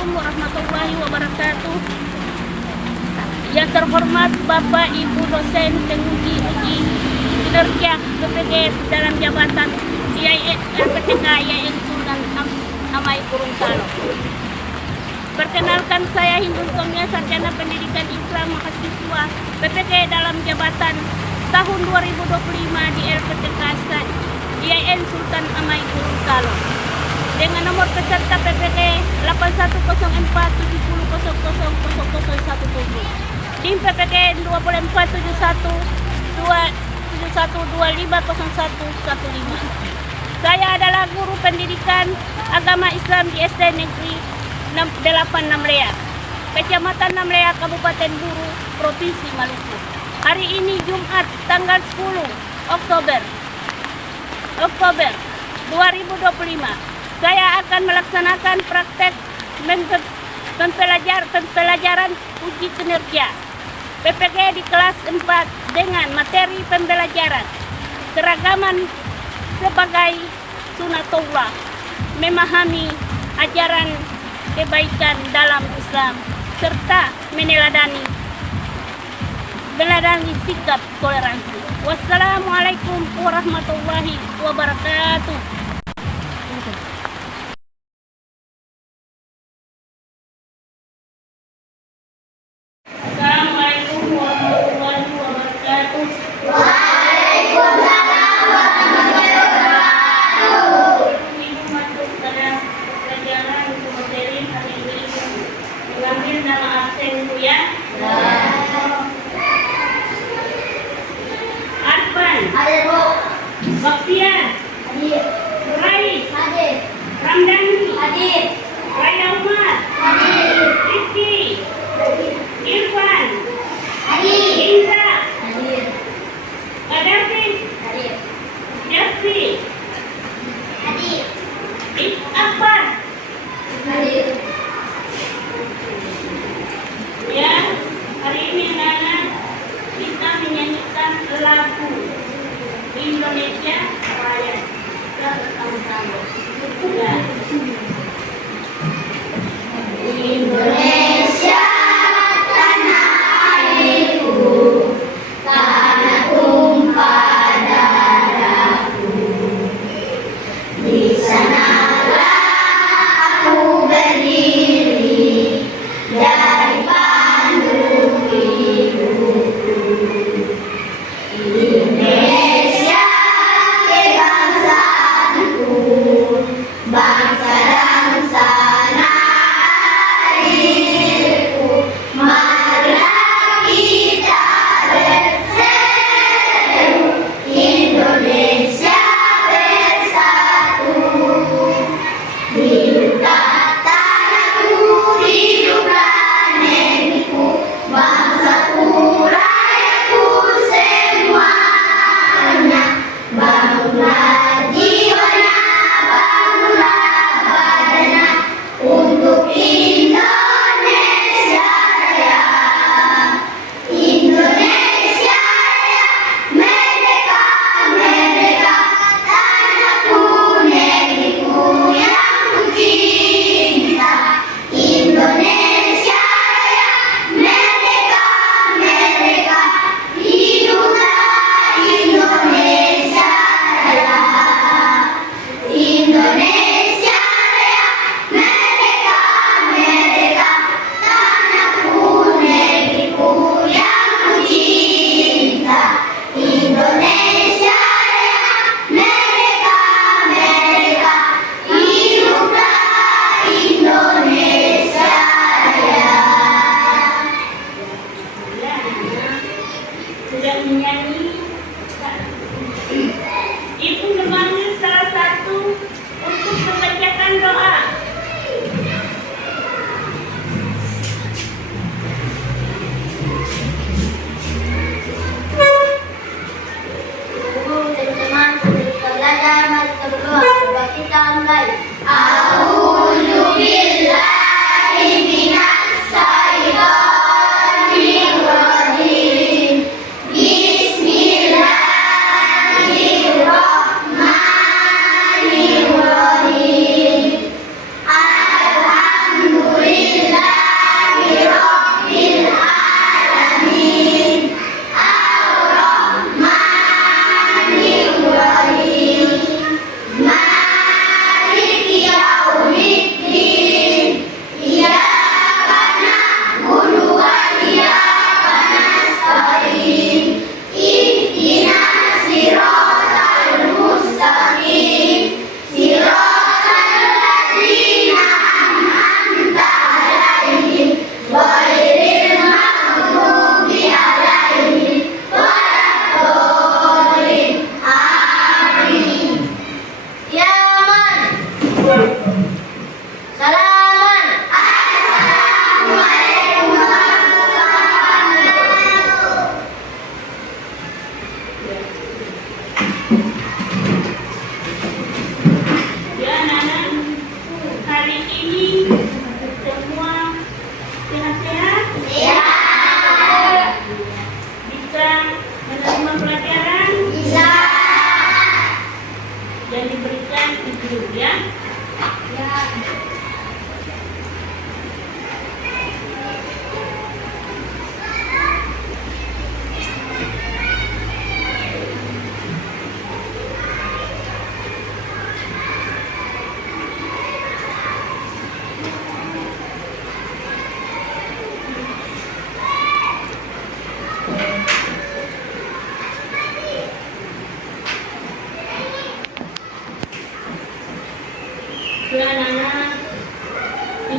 Assalamualaikum warahmatullahi wabarakatuh. Yang terhormat Bapak Ibu dosen penguji uji kinerja PPG dalam jabatan RPTK IAIN Sultan Amai Gorontalo. Perkenalkan, saya Hindun Tomia, sarjana pendidikan Islam mahasiswa PPG dalam jabatan tahun 2025 di RPTK IAIN Sultan Amai Gorontalo. Dengan nomor peserta PPG 810470000017. DIN PPG 24712712500115. Saya adalah guru pendidikan agama Islam di SD Negeri 8 Namlea, Kecamatan Namlea, Kabupaten Buru, Provinsi Maluku. Hari ini Jumat tanggal 10 Oktober 2025. Saya akan melaksanakan praktek pembelajaran uji kinerja PPG di kelas 4 dengan materi pembelajaran keragaman sebagai sunatullah, memahami ajaran kebaikan dalam Islam serta meneladani sikap toleransi. Wassalamualaikum warahmatullahi wabarakatuh. Assalamualaikum warahmatullahi wabarakatuh. Waalaikumsalam warahmatullahi wabarakatuh. Ibu masuk dalam pelajaran materi hari ini. Mengambil nama absen Bu ya. Arfan. Hadir Bu. Baktian. Hadir. Rais. Hadir. Ramdhani. Hadir. Raya Umar. Hadir. Rizky. Irfan. Hadir. Indra. Hadir.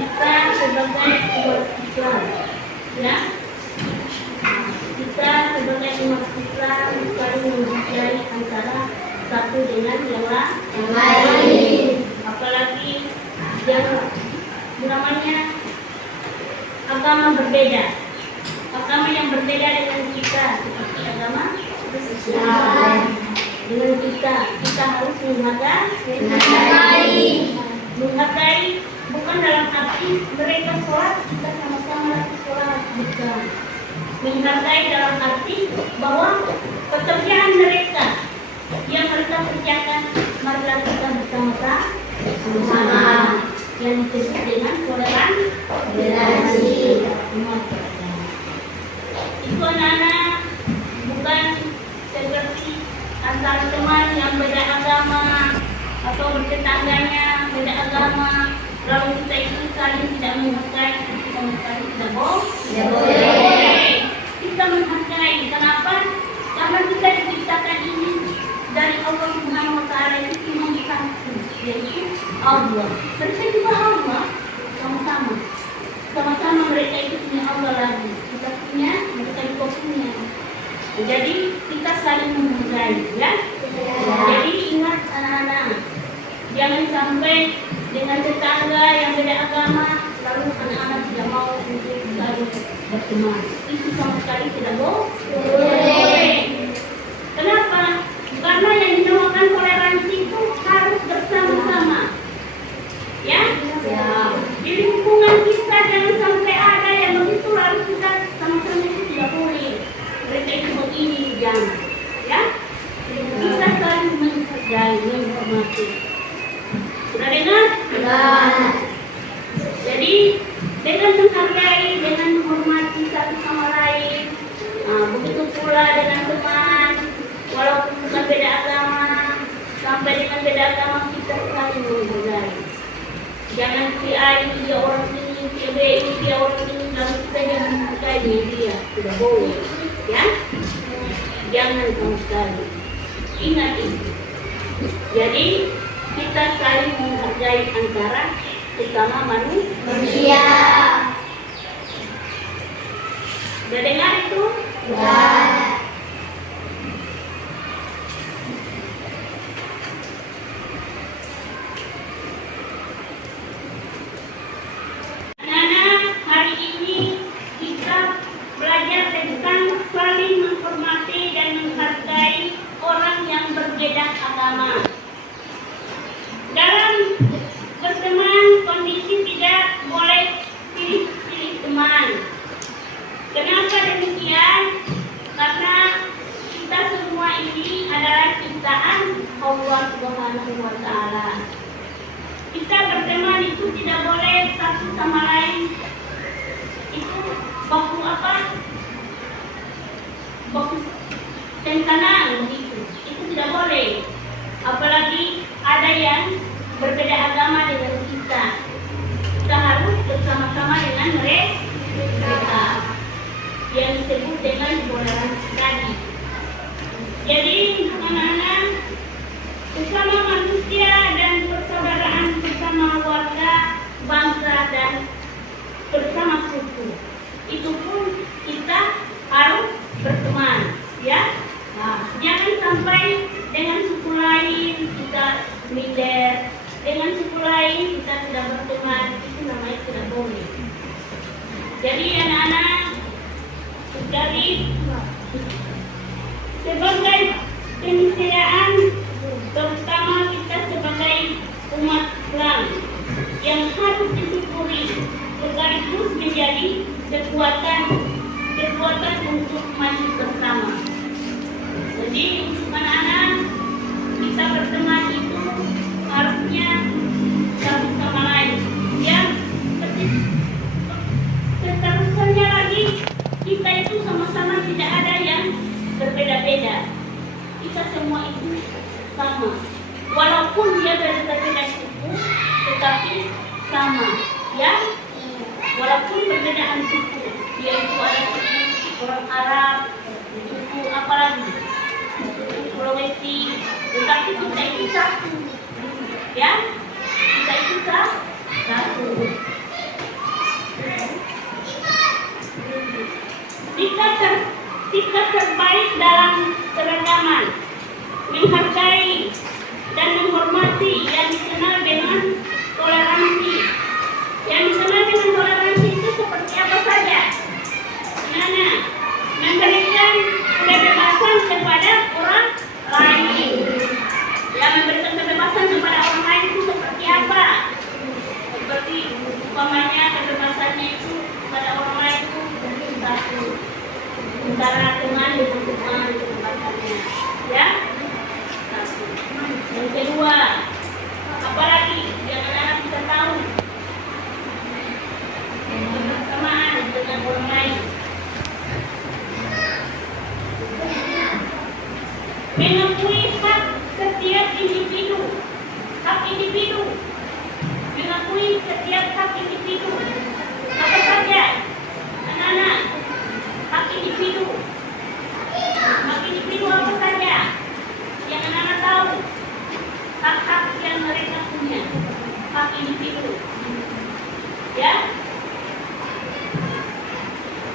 kita sebagai umat Islam, ya. Kita sebagai umat Islam saling menghargai antara satu dengan yang lain. Apalagi yang namanya agama berbeda. Agama yang berbeda dengan kita seperti agama Islam. Dengan kita harus menghargai bukan dalam arti mereka sholat kita sama-sama sholat, bukan. Menghargai dalam arti bahwa pekerjaan mereka yang mereka kerjakan marilah kita bersama-sama yang disebut dengan toleransi. Itu anak-anak bukan seperti antara teman yang beda agama atau bertetangganya beda agama lalu kita itu saling tidak menghargai, kita saling tidak boleh. Kita menghargai. Kenapa? Karena kita diciptakan ini dari Allah Subhanahu wa Ta'ala itu cuma satu, yaitu Allah. Mereka juga Allah sama-sama mereka itu punya Allah lagi. Kita punya, mereka juga punya. Jadi kita saling menghargai, ya. Jadi ingat anak-anak, jangan sampai dengan tetangga yang beda agama lalu anak-anak tidak mau untuk saling berteman. Itu sama sekali tidak boleh. Kenapa? Karena yang dinamakan toleransi itu harus bersama-sama, ya. Di lingkungan kita jangan sampai ada yang begitu lalu kita sama-sama itu tidak boleh. Mereka itu begini, jangan, ya. Kita saling menghargai, menghormati. Sudah dengar? Sudah. Jadi dengan menghargai, dengan menghormati satu sama lain, begitu pula dengan teman, walaupun bukan beda agama, sampai dengan beda agama kita saling menghargai. Jangan si A ini dia orang ini, si B ini dia orang ini, lalu kita jangan menghargai dia, tidak boleh, ya. Jangan sama sekali. Ingat itu. Jadi kita saling menghargai antara sesama manusia. Sudah dengar itu? Sudah. Anak-anak, hari ini kita belajar tentang saling menghormati dan menghargai orang yang berbeda agama. Dalam berteman, kondisi tidak boleh pilih-pilih teman. Kenapa demikian? Karena kita semua ini adalah ciptaan Allah Subhanahu wa Ta'ala. Kita berteman itu tidak boleh satu sama lain. Itu baku apa? Baku tentangan begitu. Itu tidak boleh. Apalagi ada yang berbeda agama dengan kita. Kita harus bersama-sama dengan mereka yang disebut dengan toleransi tadi. Jadi anak-anak, bersama manusia dan persaudaraan bersama warga, bangsa dan bersama suku. Itu pun kita harus berteman, ya. Jangan sampai dengan suku lain kita minder, dengan suku lain kita tidak berteman, itu namanya tidak boleh. Jadi anak-anak, dari sebagai keniscayaan, terutama kita sebagai umat Islam yang harus disyukuri sekaligus menjadi kekuatan untuk maju bersama. Jadi untuk anak-anak, kita berteman itu harusnya satu sama lain. Ya, seterusnya lagi kita itu sama-sama tidak ada yang berbeda-beda. Kita semua itu sama. Walaupun dia berbeda suku, tetapi sama. Ya, walaupun perbedaan suku, dia itu ada suku orang Arab, suku apa lagi? Sulawesi, tetapi kita itu satu, ya, kita itu satu. terbaik dalam keragaman, menghargai dan menghormati yang dikenal dengan toleransi. Yang dikenal dengan toleransi itu seperti apa saja? Mana? Memberikan kebebasan kepada orang lain. Yang memberikan kebebasan kepada orang lain itu seperti apa? Seperti umpamanya kebebasannya itu kepada orang lain itu satu, antara dengan kebebasannya, ya. Satu. Yang kedua, apalagi yang anak-anak bisa tahu kebersamaan dengan orang lain. Mengakui hak setiap individu, mengakui setiap hak individu. Apa saja, anak-anak? Hak individu apa saja yang anak-anak tahu? Hak-hak yang mereka punya, hak individu, ya.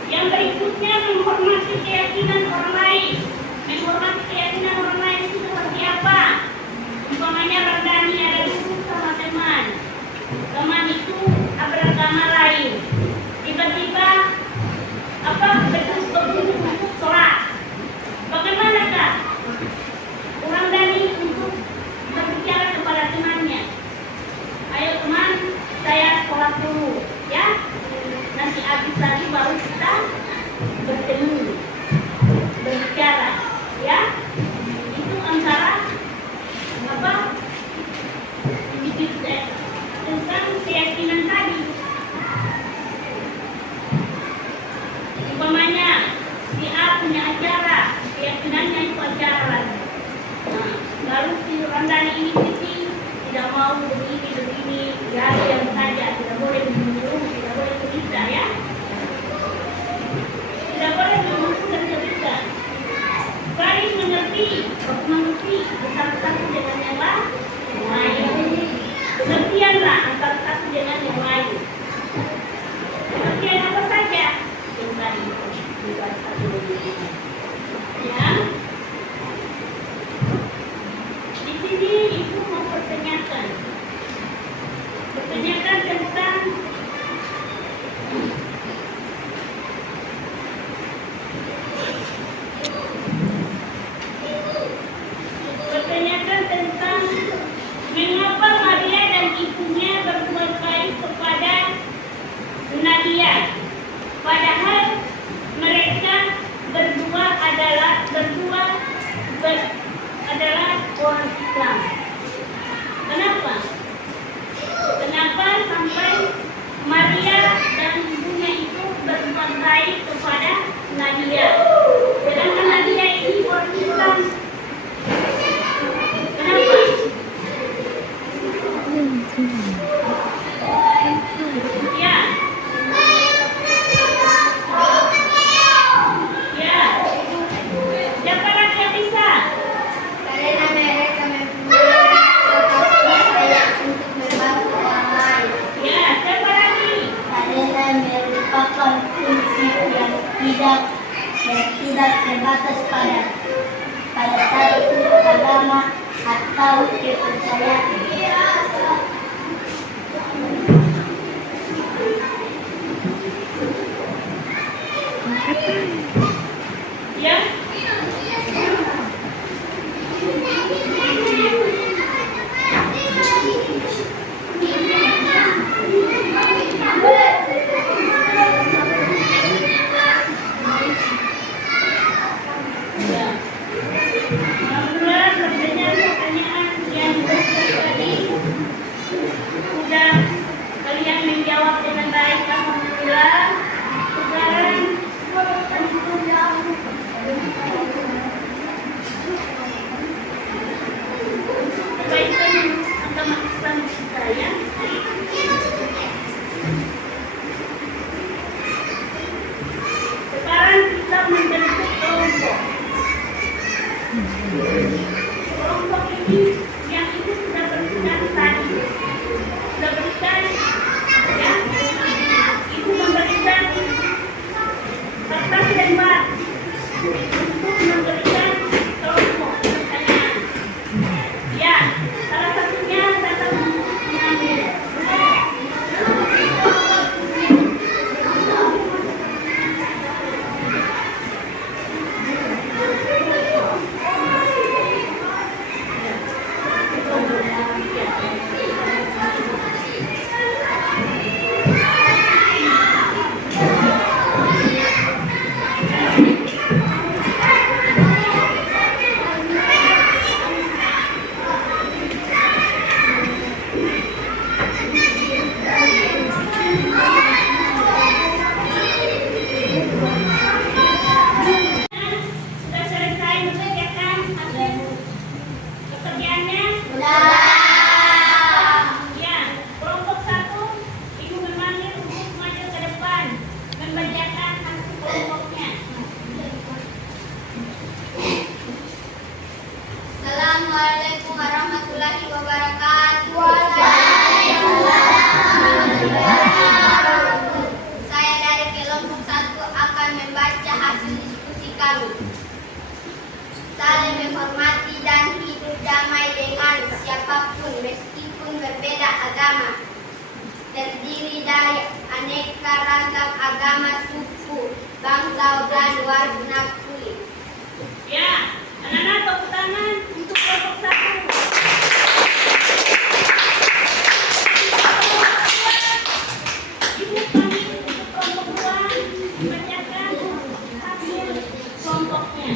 Yang berikutnya, menghormati keyakinan orang lain. Menghormati keyakinan orang lain itu seperti apa? Umpamanya Ramdhani ada dulu sama teman itu beragama lain. Tiba-tiba berkunjung untuk sholat. Bagaimanakah Ramdhani untuk berbicara kepada temannya? Ayo teman, saya sholat dulu, ya. Nanti habis tadi baru kita bertemu, berbicara, ya. Itu antara individu tentang keyakinan tadi. Umpamanya si A punya acara, keyakinannya itu acara. Nah, lalu si Ramdhani ini tidak mau begini, ya yang saja, tidak boleh menyuruh, tidak boleh berita, ya. Tidak boleh menyuruh dan berita. Saling mengerti satu dengan yang lain. Pengertianlah antara satu dengan yang lain. Pengertian apa saja? Yang tadi bukan satu dengan yang lain. Ya. Di sini ibu mau pertanyakan tentang mengapa Maria dan ibunya berbuat baik kepada Nadia, padahal mereka berdua adalah orang Islam. Kenapa sampai Maria dan ibunya itu berbuat baik kepada Nadia, sedangkan Nadia ini orang Islam? Kenapa? Ya. Siapa lagi yang bisa? Karena mereka mempunyai kepercayaan untuk membantu orang lain. Ya, siapa lagi? Karena merupakan prinsip yang tidak terbatas pada satu agama atau kepercayaan. Ya. Alhamdulillah, pertanyaan yang tadi agama, suku, bangsa, dan warna kulit. Ya, anak-anak tepuk tangan untuk kelompok satu. Ibu kami untuk kelompok dua membacakan hasil kelompoknya.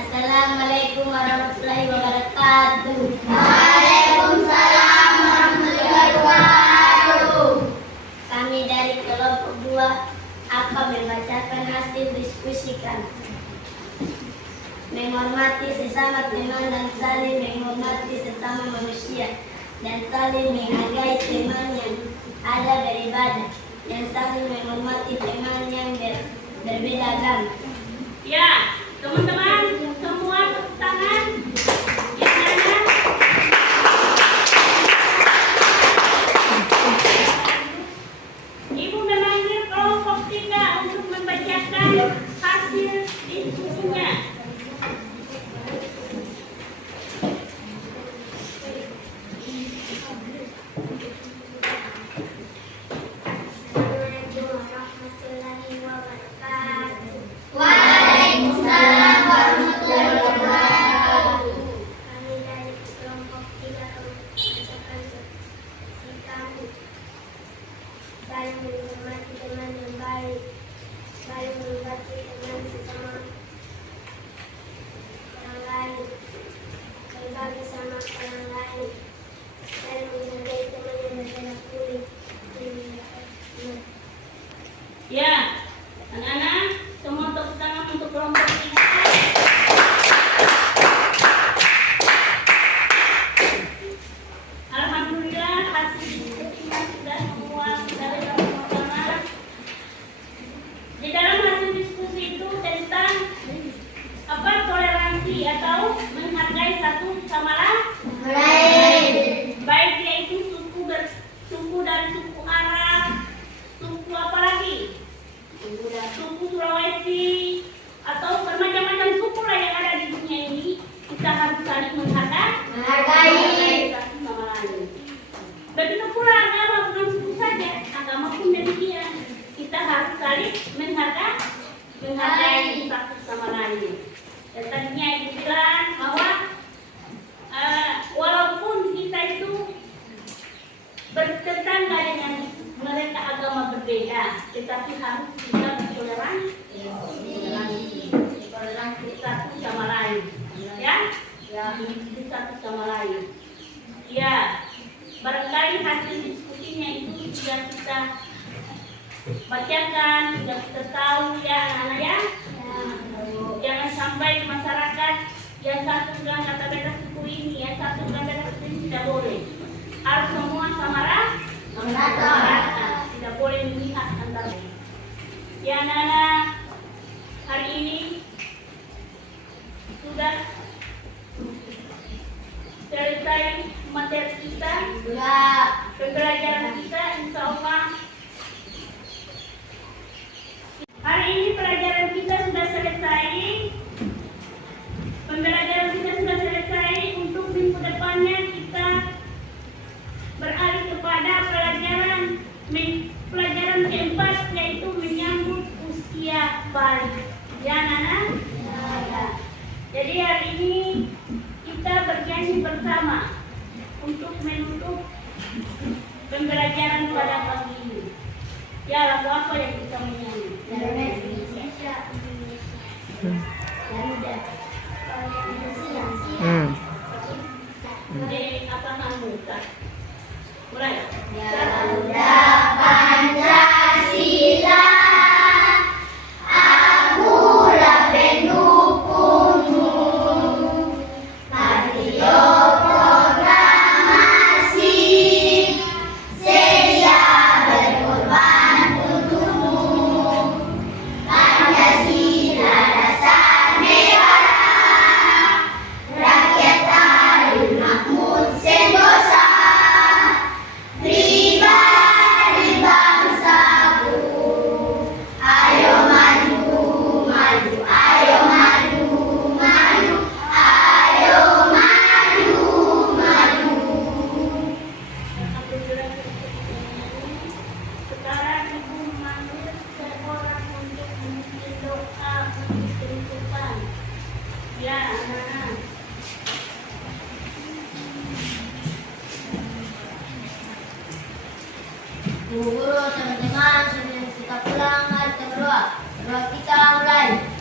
Assalamualaikum warahmatullahi wabarakatuh. Waalaikumsalam warahmatullahi wabarakatuh. Kami dari kelompok 2 akan membacakan hasil diskusi kami. Menghormati sesama teman dan saling menghormati sesama manusia dan saling menghargai teman yang ada beribadah dan saling menghormati teman yang berbeda agama. Ya, teman-teman semua tepuk tangan. Yang mana? Ibu memanggil kelompok 3 untuk membacakan hasil diskusinya. Assalamualaikum warahmatullahi wabarakatuh. Waalaikumsalam warahmatullahi wabarakatuh. Kami dari kelompok 3 membacakan diskusi kami. Saling menghormati teman yang baik, saling menghormati teman sesama orang lain, berbagi sama orang lain, saling menghargai teman yang berbeda kulit. Ya, anak-anak semua tepuk tangan untuk kelompok 3. Alhamdulillah hasil diskusinya sudah semua dari sama-sama. Di dalam hasil diskusi itu tentang apa toleransi atau menghargai satu sama lain. Baik yaitu suku dari suku Arab, suku apa lagi? Suku Sulawesi atau bermacam-macam suku lah yang ada di dunia ini, kita harus saling menghargai satu sama lain. Begitu pula agama, bukan suku saja, agama pun demikian. Kita harus saling menghargai satu sama lain. Dan tadinya ibu bilang bahwa walaupun kita itu bertetangga dengan mereka agama berbeda, tetapi harus kita bertoleransi satu sama lain, ya, satu sama lain. Ya, barangkali hasil diskusinya itu sudah kita bacakan, sudah kita tahu ya anak-anak ya. Jangan sampai masyarakat yang satu bilang kata beda suku ini, yang satu bilang beda suku ini, tidak boleh. Harus semua sama rata, tidak boleh melihat antara. Ya anak-anak, hari ini sudah selesai materi kita, pembelajaran kita, insya Allah. Hari ini pelajaran kita sudah selesai, pembelajaran kita sudah selesai. Untuk minggu depannya kita beralih kepada pelajaran keempat, yaitu menyambut usia bayi. Ya anak-anak? Ya. Jadi hari ini kita berjanji bersama untuk menutup pembelajaran pada pagi ini. Ya, lagu apa yang kita menyanyi? Indonesia. Jadi apa kamu? Mulai. Garuda Pancasila, akulah pendukungmu. Patrio proklamasi, sedia berkorban untukmu. Pancasila dasar negara, rakyat adil makmur sentosa. Pribadi bangsa Ibu guru, teman-teman, sebelum kita pulang, mari kita berdoa. Berdoa kita mulai.